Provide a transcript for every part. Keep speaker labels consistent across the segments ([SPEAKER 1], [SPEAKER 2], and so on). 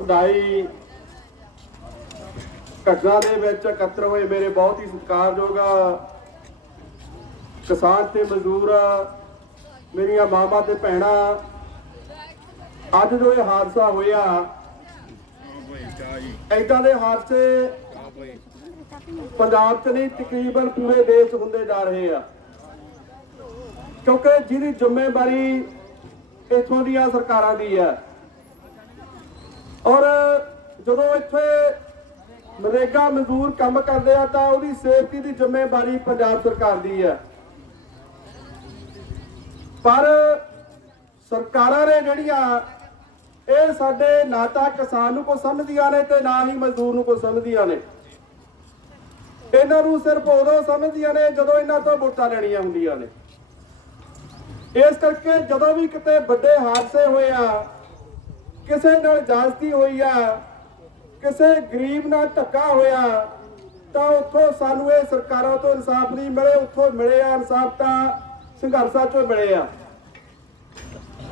[SPEAKER 1] ਦੁਖਦਾਈ ਘਟਨਾ ਦੇ ਵਿੱਚ ਇਕੱਤਰ ਹੋਏ ਮੇਰੇ ਬਹੁਤ ਹੀ ਸਤਿਕਾਰਯੋਗ ਕਿਸਾਨ ਤੇ ਮਜ਼ਦੂਰ ਮੇਰੀਆਂ ਮਾਵਾਂ ਤੇ ਭੈਣਾਂ। ਅੱਜ ਜੋ ਇਹ ਹਾਦਸਾ ਹੋਇਆ, ਏਦਾਂ ਦੇ ਹਾਦਸੇ ਪੰਜਾਬ 'ਚ ਨਹੀਂ, ਤਕਰੀਬਨ ਪੂਰੇ ਦੇਸ਼ ਹੁੰਦੇ ਜਾ ਰਹੇ ਆ। ਕਿਉਂਕਿ ਜਿਹਦੀ ਜ਼ਿੰਮੇਵਾਰੀ ਇਥੋਂ ਦੀਆਂ ਸਰਕਾਰਾਂ ਦੀ ਹੈ ਔਰ ਜਦੋਂ ਇੱਥੇ ਨਰੇਗਾ ਮਜ਼ਦੂਰ ਕੰਮ ਕਰਦੇ ਆ ਤਾਂ ਉਹਦੀ ਸੇਫਟੀ ਦੀ ਜ਼ਿੰਮੇਵਾਰੀ ਪੰਜਾਬ ਸਰਕਾਰ ਦੀ ਹੈ। ਪਰ ਸਰਕਾਰਾਂ ਨੇ ਜਿਹੜੀਆਂ ਇਹ ਸਾਡੇ ਨਾ ਤਾਂ ਕਿਸਾਨ ਨੂੰ ਕੋ ਸਮਝਦੀਆਂ ਨੇ ਤੇ ਨਾ ਹੀ ਮਜ਼ਦੂਰ ਨੂੰ ਕੋ ਸਮਝਦੀਆਂ ਨੇ। ਇਹਨਾਂ ਨੂੰ ਸਿਰਫ ਉਦੋਂ ਸਮਝਦੀਆਂ ਨੇ ਜਦੋਂ ਇਹਨਾਂ ਤੋਂ ਵੋਟਾਂ ਲੈਣੀਆਂ ਹੁੰਦੀਆਂ ਨੇ। ਇਸ ਕਰਕੇ ਜਦੋਂ ਵੀ ਕਿਤੇ ਵੱਡੇ ਹਾਦਸੇ ਹੋਏ ਆ ਕਿਸੇ ਨਾਲ ਜਾਸਤੀ ਹੋਈ ਆ, ਕਿਸੇ ਗਰੀਬ ਨਾਲ ਧੱਕਾ ਹੋਇਆ, ਤਾਂ ਉੱਥੋਂ ਸਾਨੂੰ ਇਹ ਸਰਕਾਰਾਂ ਤੋਂ ਇਨਸਾਫ ਨਹੀਂ ਮਿਲੇ, ਉੱਥੋਂ ਮਿਲੇ ਆ ਇਨਸਾਫ ਤਾਂ ਸੰਘਰਸ਼ਾਂ ਚੋਂ ਮਿਲੇ ਆ।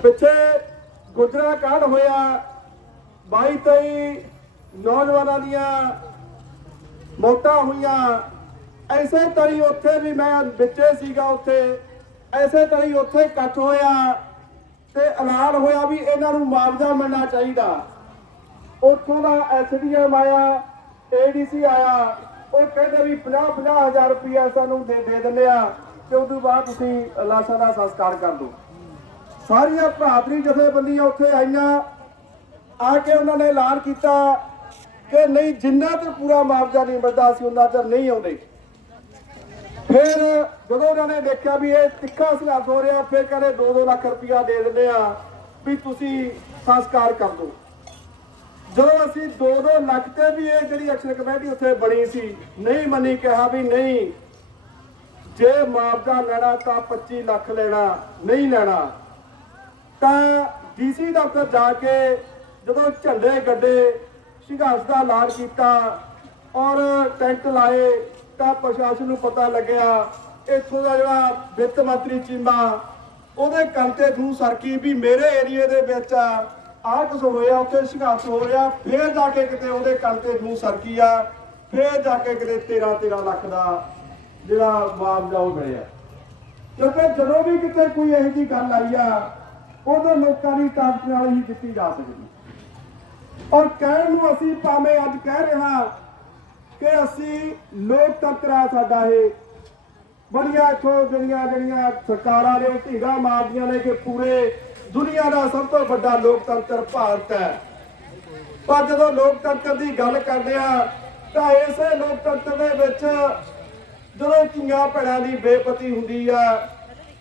[SPEAKER 1] ਪਿੱਛੇ ਗੁਜਰਾ ਕਾਂਡ ਹੋਇਆ 22 23 ਨੌਜਵਾਨਾਂ ਦੀਆਂ ਮੌਤਾਂ ਹੋਈਆਂ। ਐਸੇ ਤਰੀ ਉੱਥੇ ਵੀ ਮੈਂ ਵਿੱਚੇ ਸੀਗਾ ਉੱਥੇ, ਐਸੇ ਤਰੀ ਉੱਥੇ ਇਕੱਠ ਹੋਇਆ। ਤੇ ਐਲਾਨ ਹੋਇਆ ਵੀ ਇਹਨਾਂ ਨੂੰ ਮੁਆਵਜ਼ਾ ਮਿਲਣਾ ਚਾਹੀਦਾ। ਉੱਥੋਂ ਦਾ ਐਸਡੀਐਮ ਆਇਆ ਏਡੀਸੀ ਆਇਆ, ਉਹ ਕਹਿੰਦੇ ਵੀ 50 50 ਹਜ਼ਾਰ ਰੁਪਇਆ ਸਾਨੂੰ ਦੇ ਦੇ ਦਿੰਦੇ ਆ ਤੇ ਉਸ ਤੋਂ ਬਾਅਦ ਤੁਸੀਂ ਲਾਸ਼ਾਂ ਦਾ ਸੰਸਕਾਰ ਕਰ ਦਿਓ। ਸਾਰੀਆਂ ਭਰਾਤਰੀ ਜਥੇਬੰਦੀਆਂ ਉੱਥੇ ਆਈਆਂ, ਆ ਕੇ ਉਹਨਾਂ ਨੇ ਐਲਾਨ ਕੀਤਾ ਕਿ ਨਹੀਂ, ਜਿੰਨਾ ਤੇ ਪੂਰਾ ਮੁਆਵਜ਼ਾ ਨਹੀਂ ਮਿਲਦਾ ਸੀ ਉਹਨਾਂ ਚਿਰ ਨਹੀਂ ਆਉਂਦੇ। ਫਿਰ ਜਦੋਂ ਉਹਨਾਂ ਨੇ ਦੇਖਿਆ ਵੀ ਇਹ ਤਿੱਖਾ ਸੰਘਰਸ਼ ਹੋ ਰਿਹਾ, ਫਿਰ ਕਹਿੰਦੇ 2-2 ਲੱਖ ਰੁਪਇਆ ਦੇ ਦਿੰਦੇ ਆ ਵੀ ਤੁਸੀਂ ਸੰਸਕਾਰ ਕਰ ਦਿਓ। ਜਦੋਂ ਅਸੀਂ 2-2 ਲੱਖ ਤੇ ਵੀ ਇਹ ਜਿਹੜੀ ਐਕਸ਼ਨ ਕਮੇਟੀ ਉੱਥੇ ਬਣੀ ਸੀ, ਨਹੀਂ ਮੰਨੀ ਕਿਹਾ ਵੀ ਨਹੀਂ, ਜੇ ਮੁਆਵਜ਼ਾ ਲੈਣਾ ਤਾਂ 25 ਲੱਖ ਲੈਣਾ, ਨਹੀਂ ਲੈਣਾ, ਤਾਂ ਡੀਸੀ ਦਫ਼ਤਰ ਜਾ ਕੇ ਜਦੋਂ ਝੰਡੇ ਗੱਡੇ ਸੰਘਰਸ਼ ਦਾ ਐਲਾਨ ਕੀਤਾ ਔਰ ਟੈਂਟ ਲਾਏ ਤਾਂ ਪ੍ਰਸ਼ਾਸਨ ਨੂੰ ਪਤਾ ਲੱਗਿਆ, ਇੱਥੋਂ ਦਾ ਜਿਹੜਾ ਵਿੱਤ ਮੰਤਰੀ ਚੀਮਾ, ਉਹਦੇ ਕੰਨ ਤੇ ਨੂੰ ਸਰਕੀ ਵੀ ਮੇਰੇ ਏਰੀਏ ਦੇ ਵਿੱਚ ਆਹ ਕੁਝ ਹੋਇਆ, ਉੱਥੇ ਸੰਘਰਸ਼ ਹੋ ਰਿਹਾ, ਫੇਰ ਜਾ ਕੇ ਕਿਤੇ ਉਹਦੇ ਕੰਨ ਤੇ ਨੂੰ ਸਰਕੀ ਆ, ਫੇਰ ਜਾ ਕੇ ਕਿਤੇ 13 13 ਲੱਖ ਦਾ ਜਿਹੜਾ ਮੁਆਵਜ਼ਾ ਉਹ ਮਿਲਿਆ ਕਿਉਂਕਿ ਜਦੋਂ ਵੀ ਕਿਤੇ ਕੋਈ ਇਹੋ ਜਿਹੀ ਗੱਲ ਆਈ ਆ ਉਦੋਂ ਲੋਕਾਂ ਦੀ ਤਾਕਤ ਨਾਲ ਹੀ ਦਿੱਤੀ ਜਾ ਸਕਦੀ। ਔਰ ਕਹਿਣ ਨੂੰ ਅਸੀਂ ਭਾਵੇਂ ਅੱਜ ਕਹਿ ਰਹੇ ਹਾਂ ਕਿ ਅਸੀਂ ਲੋਕਤੰਤਰ ਆ ਸਾਡਾ ਇਹ। ਬੜੀਆਂ ਇੱਥੋਂ ਜਿਹੜੀਆਂ ਜਿਹੜੀਆਂ ਸਰਕਾਰਾਂ ਨੇ, ਢੀਗਾ ਮਾਰਦੀਆਂ ਨੇ ਕਿ ਪੂਰੇ ਦੁਨੀਆ ਦਾ ਸਭ ਤੋਂ ਵੱਡਾ ਲੋਕਤੰਤਰ ਭਾਰਤ ਹੈ। ਪਰ ਜਦੋਂ ਲੋਕਤੰਤਰ ਦੀ ਗੱਲ ਕਰਦੇ ਆ ਤਾਂ ਇਸੇ ਲੋਕਤੰਤਰ ਦੇ ਵਿੱਚ ਜਦੋਂ ਧੀਆਂ ਭੈਣਾਂ ਦੀ ਬੇਪਤੀ ਹੁੰਦੀ ਆ,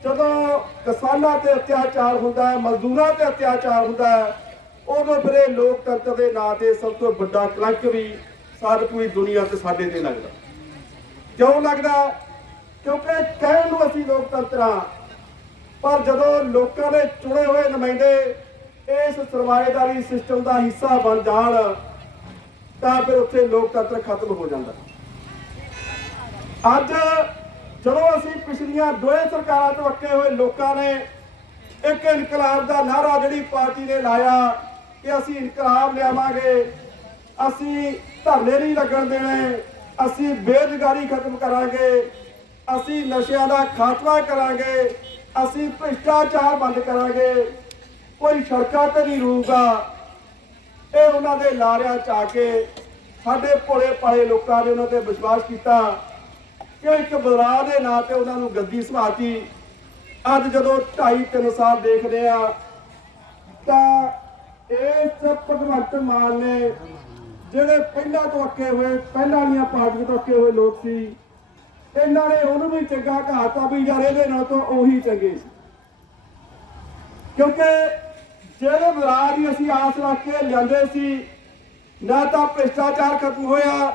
[SPEAKER 1] ਜਦੋਂ ਕਿਸਾਨਾਂ ਤੇ ਅਤਿਆਚਾਰ ਹੁੰਦਾ ਹੈ, ਮਜ਼ਦੂਰਾਂ ਤੇ ਅਤਿਆਚਾਰ ਹੁੰਦਾ ਹੈ, ਉਦੋਂ ਫਿਰ ਇਹ ਲੋਕਤੰਤਰ ਦੇ ਨਾਂ ਤੇ ਸਭ ਤੋਂ ਵੱਡਾ ਕਲੰਕ ਵੀ ਸਾਰੀ ਪੂਰੀ ਦੁਨੀਆ ਤੇ ਸਾਡੇ ਤੇ ਲੱਗਦਾ। ਕਿਉਂ ਲੱਗਦਾ? ਕਿਉਂਕਿ ਕਹਿਣ ਨੂੰ ਅਸੀਂ ਲੋਕਤੰਤਰ ਪਰ ਜਦੋਂ ਲੋਕਾਂ ਦੇ ਚੁਣੇ ਹੋਏ ਨੁਮਾਇੰਦੇ ਇਸ ਸਰਮਾਏਦਾਰੀ ਸਿਸਟਮ ਦਾ ਹਿੱਸਾ ਬਣ ਜਾਣ, ਤਾਂ ਫਿਰ ਉੱਥੇ ਲੋਕਤੰਤਰ ਖਤਮ ਹੋ ਜਾਂਦਾ। ਅੱਜ ਜਦੋਂ ਅਸੀਂ ਪਿਛਲੀਆਂ ਦੋਏ ਸਰਕਾਰਾਂ ਤੋਂ ਅੱਕੇ ਹੋਏ ਲੋਕਾਂ ਨੇ ਇੱਕ ਇਨਕਲਾਬ ਦਾ ਨਾਰਾ ਜਿਹੜੀ ਪਾਰਟੀ ਨੇ ਲਾਇਆ ਕਿ ਅਸੀਂ ਇਨਕਲਾਬ ਲਿਆਵਾਂਗੇ ਅਸੀਂ ਧਰਨੇ ਨਹੀਂ ਲੱਗਣ ਦੇਣੇ, ਅਸੀਂ ਬੇਰੁਜ਼ਗਾਰੀ ਖਤਮ ਕਰਾਂਗੇ, ਅਸੀਂ ਨਸ਼ਿਆਂ ਦਾ ਖਾਤਮਾ ਕਰਾਂਗੇ, ਅਸੀਂ ਭ੍ਰਿਸ਼ਟਾਚਾਰ ਬੰਦ ਕਰਾਂਗੇ, ਕੋਈ ਸੜਕਾਂ ਤੇ ਨਹੀਂ ਰੂਗਾ ਇਹ ਉਹਨਾਂ ਦੇ ਲਾਰਿਆਂ ਚ ਆ ਕੇ ਸਾਡੇ ਭੋਲੇ ਪਾਲੇ ਲੋਕਾਂ ਨੇ ਉਹਨਾਂ ਤੇ ਵਿਸ਼ਵਾਸ ਕੀਤਾ ਕਿ ਇੱਕ ਬਦਲਾਅ ਦੇ ਨਾਂ ਤੇ ਉਹਨਾਂ ਨੂੰ ਗੱਦੀ ਸੰਭਾਤੀ ਅੱਜ ਜਦੋਂ 2.5 3 ਸਾਲ ਦੇਖਦੇ ਆ, ਤਾਂ ਇਸ ਭਗਵੰਤ ਮਾਨ ਨੇ ਜਿਹੜੇ ਪਹਿਲਾਂ ਤੋਂ ਅੱਕੇ ਹੋਏ, ਪਹਿਲਾਂ ਵਾਲੀਆਂ ਪਾਰਟੀਆਂ ਤੋਂ ਅੱਕੇ ਹੋਏ ਲੋਕ ਸੀ, ਇਹਨਾਂ ਨੇ ਉਹਨੂੰ ਵੀ ਚੰਗਾ ਕਹਾਤਾ ਵੀ ਯਾਰ ਇਹਦੇ ਨਾਲ ਤੋਂ ਉਹੀ ਚੰਗੇ ਸੀ। ਕਿਉਂਕਿ ਜਿਹੜੇ ਬਦਲਾਅ ਦੀ ਅਸੀਂ ਆਸ ਰੱਖ ਕੇ ਲਿਆਂਦੇ ਸੀ, ਨਾ ਤਾਂ ਭ੍ਰਿਸ਼ਟਾਚਾਰ ਖਤਮ ਹੋਇਆ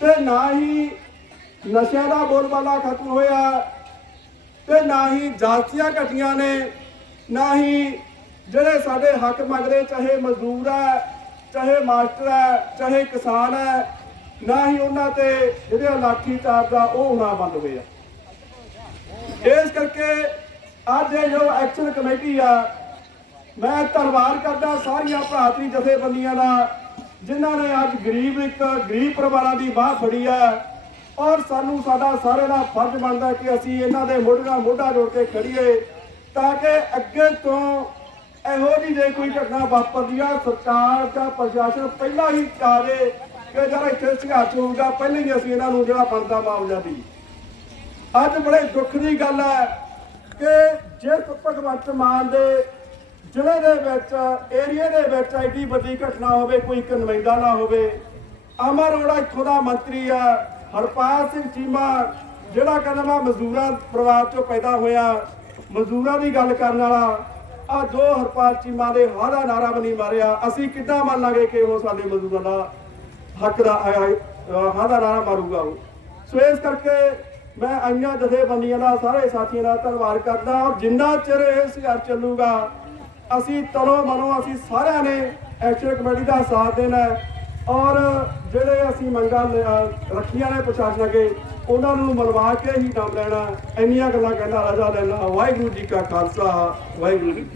[SPEAKER 1] ਤੇ ਨਾ ਹੀ ਨਸ਼ਿਆਂ ਦਾ ਬੋਲਬਾਲਾ ਖਤਮ ਹੋਇਆ ਤੇ ਨਾ ਹੀ ਜਾਤੀਆਂ ਘਟੀਆਂ ਨੇ, ਨਾ ਹੀ ਜਿਹੜੇ ਸਾਡੇ ਹੱਕ ਮੰਗਦੇ ਚਾਹੇ ਮਜ਼ਦੂਰ ਹੈ ਚਾਹੇ ਮਾਸਟਰ ਹੈ, ਚਾਹੇ ਕਿਸਾਨ ਹੈ, ਨਾ ਹੀ ਉਹਨਾਂ ਤੇ ਜਿਹੜੇ ਲਾਠੀ ਦਾ ਉਹ ਹੋਣਾ ਬੰਦ ਹੋਇਆ ਇਸ ਕਰਕੇ ਅੱਜ ਇਹ ਜੋ ਐਕਸ਼ਨ ਕਮੇਟੀ ਆ, ਮੈਂ ਧੰਨਵਾਦ ਕਰਦਾ ਸਾਰੀਆਂ ਭਰਾਤਰੀ ਜਥੇਬੰਦੀਆਂ ਦਾ, ਜਿਨ੍ਹਾਂ ਨੇ ਅੱਜ ਗਰੀਬ ਇੱਕ ਗਰੀਬ ਪਰਿਵਾਰਾਂ ਦੀ ਬਾਹ ਫੜੀ ਹੈ ਔਰ ਸਾਨੂੰ ਸਾਡਾ ਸਾਰਿਆਂ ਦਾ ਫਰਜ਼ ਬਣਦਾ ਕਿ ਅਸੀਂ ਇਹਨਾਂ ਦੇ ਮੋਢੇ ਨਾਲ ਮੋਢਾ ਜੋੜ ਕੇ ਖੜੀਏ ਤਾਂ ਕਿ ਅੱਗੇ ਤੋਂ ਇਹੋ ਜਿਹੀ ਜੇ ਕੋਈ ਘਟਨਾ ਵਾਪਰਦੀ ਆ, ਸਰਕਾਰ ਦਾ ਪ੍ਰਸ਼ਾਸਨ ਪਹਿਲਾਂ ਹੀ ਚਾਹੇ ਕਿ ਜਰਾ ਇੱਥੇ ਸੰਘਰਸ਼ ਹੋਊਗਾ। ਪਹਿਲਾਂ ਹੀ ਅਸੀਂ ਇਹਨਾਂ ਨੂੰ ਜਿਹੜਾ ਬਣਦਾ ਮੁਆਵਜ਼ਾ ਦੀ ਅੱਜ ਬੜੇ ਦੁੱਖ ਦੀ ਗੱਲ ਹੈ ਕਿ ਜਿਸ ਭਗਵੰਤ ਮਾਨ ਦੇ ਜ਼ਿਲ੍ਹੇ ਦੇ ਵਿੱਚ ਏਰੀਆ ਦੇ ਵਿੱਚ ਐਡੀ ਵੱਡੀ ਘਟਨਾ ਹੋਵੇ, ਕੋਈ ਇੱਕ ਨੁਮਾਇੰਦਾ ਨਾ ਹੋਵੇ ਅਮਰ ਅਰੋੜਾ ਇੱਥੋਂ ਦਾ ਮੰਤਰੀ ਆ, ਹਰਪਾਲ ਸਿੰਘ ਚੀਮਾ, ਜਿਹੜਾ ਕਹਿੰਦਾ ਮੈਂ ਮਜ਼ਦੂਰਾਂ ਪਰਿਵਾਰ ਚੋਂ ਪੈਦਾ ਹੋਇਆ, ਮਜ਼ਦੂਰਾਂ ਦੀ ਗੱਲ ਕਰਨ ਵਾਲਾ ਆ ਜੋ ਹਰਪਾਲ ਚੀਮਾ ਦੇ ਹਾਂ ਦਾ ਨਾਰਾ ਵੀ ਨਹੀਂ ਮਾਰਿਆ। ਅਸੀਂ ਕਿੱਦਾਂ ਮੰਨ ਲਾਂਗੇ ਕਿ ਉਹ ਸਾਡੇ ਮਜ਼ਦੂਰਾਂ ਦਾ ਹੱਕ ਦਾ ਆਇਆ ਦਾ ਨਾਰਾ ਮਾਰੂਗਾ ਉਹ। ਸੋ ਇਸ ਕਰਕੇ ਮੈਂ ਆਈਆਂ ਜਥੇਬੰਦੀਆਂ ਦਾ, ਸਾਰੇ ਸਾਥੀਆਂ ਦਾ ਧੰਨਵਾਦ ਕਰਦਾ ਔਰ ਜਿੰਨਾ ਚਿਰ ਇਹ ਸੰਘਰਸ਼ ਚੱਲੂਗਾ, ਅਸੀਂ ਤਨੋ ਮਨੋ ਅਸੀਂ ਸਾਰਿਆਂ ਨੇ ਐਕਸ਼ਨ ਕਮੇਟੀ ਦਾ ਸਾਥ ਦੇਣਾ ਔਰ ਜਿਹੜੇ ਅਸੀਂ ਮੰਗਾਂ ਰੱਖੀਆਂ ਨੇ ਪ੍ਰਸ਼ਾਸਨ ਅੱਗੇ ਉਹਨਾਂ ਨੂੰ ਮਨਵਾ ਕੇ ਹੀ ਨਾਮ ਲੈਣਾ, ਇੰਨੀਆਂ ਗੱਲਾਂ ਕਹਿੰਦਾ ਰਜਾ ਲੈਣਾ, ਵਾਹਿਗੁਰੂ ਜੀ ਕਾ ਖਾਲਸਾ, ਵਾਹਿਗੁਰੂ ਜੀ